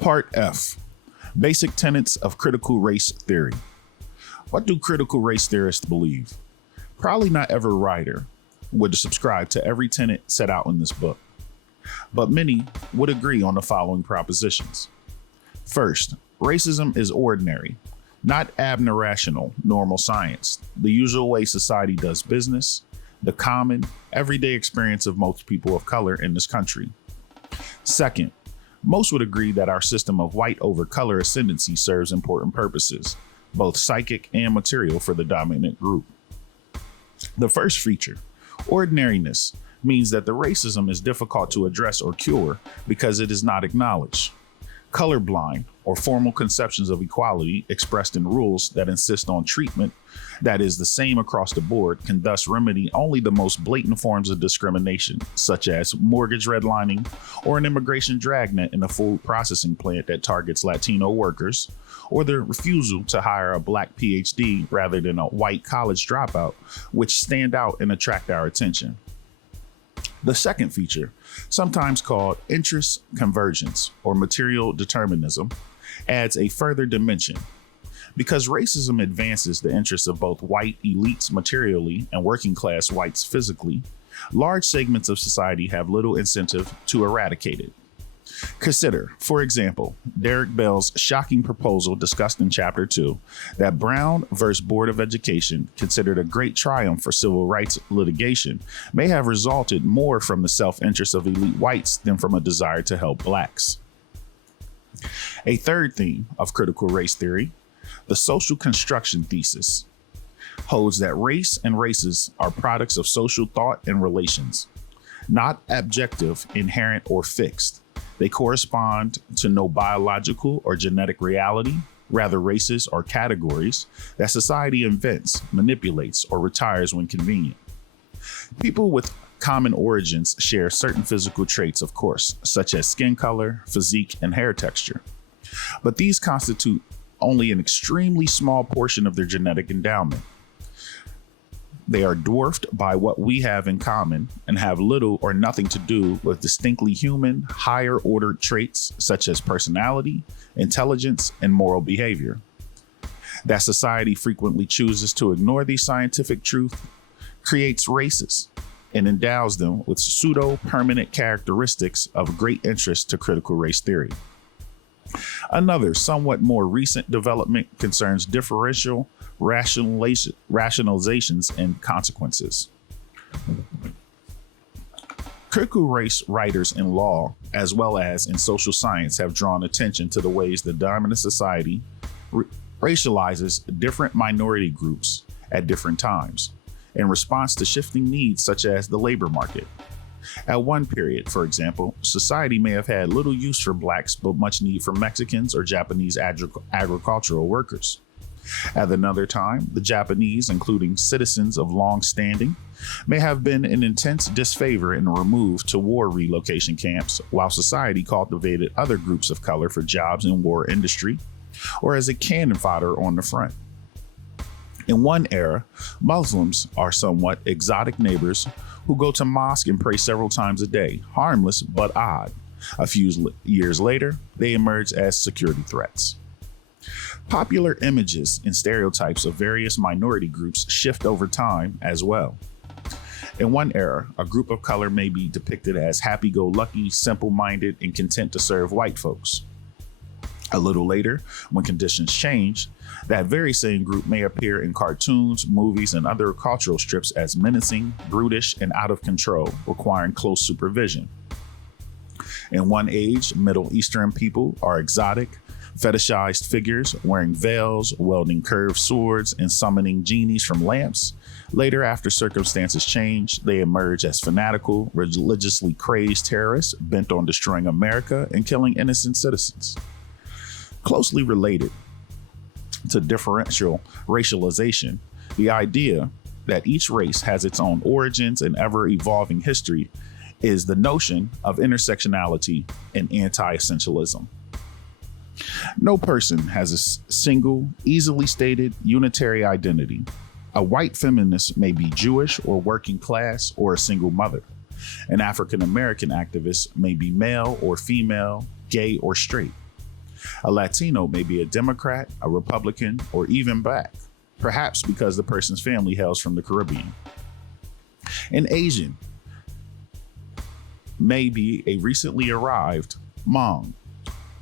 Part F, Basic Tenets of Critical Race Theory. What do critical race theorists believe? Probably not every writer would subscribe to every tenet set out in this book, but many would agree on the following propositions. First, racism is ordinary, not abnormal, normal science, the usual way society does business, the common, everyday experience of most people of color in this country. Second, most would agree that our system of white over color ascendancy serves important purposes, both psychic and material, for the dominant group. The first feature, ordinariness, means that the racism is difficult to address or cure because it is not acknowledged. Colorblind, or formal conceptions of equality expressed in rules that insist on treatment that is the same across the board, can thus remedy only the most blatant forms of discrimination, such as mortgage redlining or an immigration dragnet in a food processing plant that targets Latino workers, or the refusal to hire a Black PhD rather than a white college dropout, which stand out and attract our attention. The second feature, sometimes called interest convergence or material determinism, adds a further dimension. Because racism advances the interests of both white elites materially and working class whites physically, large segments of society have little incentive to eradicate it. Consider, for example, Derek Bell's shocking proposal discussed in Chapter 2 that Brown versus Board of Education, considered a great triumph for civil rights litigation, may have resulted more from the self-interest of elite whites than from a desire to help blacks. A third theme of critical race theory, the social construction thesis, holds that race and races are products of social thought and relations, not objective, inherent, or fixed. They correspond to no biological or genetic reality, rather races are categories that society invents, manipulates, or retires when convenient. People with common origins share certain physical traits, of course, such as skin color, physique, and hair texture. But these constitute only an extremely small portion of their genetic endowment. They are dwarfed by what we have in common and have little or nothing to do with distinctly human, higher order traits such as personality, intelligence, and moral behavior. That society frequently chooses to ignore these scientific truths creates races and endows them with pseudo-permanent characteristics of great interest to critical race theory. Another somewhat more recent development concerns differential rationalizations and consequences. Critical race writers in law, as well as in social science, have drawn attention to the ways the dominant society racializes different minority groups at different times in response to shifting needs such as the labor market. At one period, for example, society may have had little use for blacks, but much need for Mexicans or Japanese agricultural workers. At another time, the Japanese, including citizens of long standing, may have been in intense disfavor and removed to war relocation camps, while society cultivated other groups of color for jobs in war industry or as a cannon fodder on the front. In one era, Muslims are somewhat exotic neighbors who go to mosque and pray several times a day, harmless but odd. A few years later, they emerge as security threats. Popular images and stereotypes of various minority groups shift over time as well. In one era, a group of color may be depicted as happy-go-lucky, simple-minded, and content to serve white folks. A little later, when conditions change, that very same group may appear in cartoons, movies, and other cultural strips as menacing, brutish, and out of control, requiring close supervision. In one age, Middle Eastern people are exotic, fetishized figures wearing veils, wielding curved swords, and summoning genies from lamps. Later, after circumstances change, they emerge as fanatical, religiously crazed terrorists bent on destroying America and killing innocent citizens. Closely related to differential racialization, the idea that each race has its own origins and ever-evolving history is the notion of intersectionality and anti-essentialism. No person has a single, easily stated, unitary identity. A white feminist may be Jewish or working class or a single mother. An African American activist may be male or female, gay or straight. A Latino may be a Democrat, a Republican, or even black, perhaps because the person's family hails from the Caribbean. An Asian may be a recently arrived Hmong,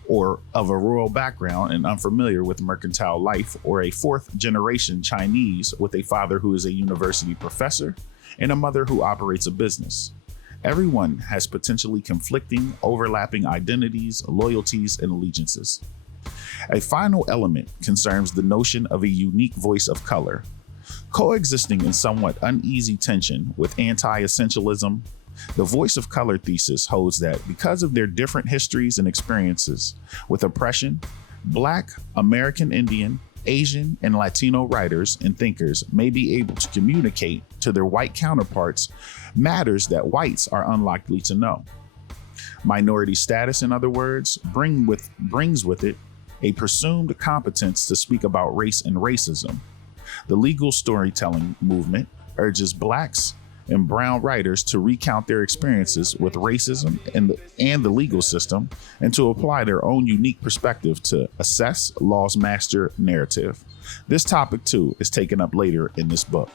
or of a rural background and unfamiliar with mercantile life, or a fourth generation Chinese with a father who is a university professor and a mother who operates a business. Everyone has potentially conflicting, overlapping identities, loyalties, and allegiances. A final element concerns the notion of a unique voice of color, coexisting in somewhat uneasy tension with anti-essentialism. The voice of color thesis holds that because of their different histories and experiences with oppression, Black, American Indian, Asian, and Latino writers and thinkers may be able to communicate to their white counterparts matters that whites are unlikely to know. Minority status, in other words, brings with it a presumed competence to speak about race and racism. The legal storytelling movement urges Blacks and brown writers to recount their experiences with racism and the legal system, and to apply their own unique perspective to assess law's master narrative. This topic, too, is taken up later in this book.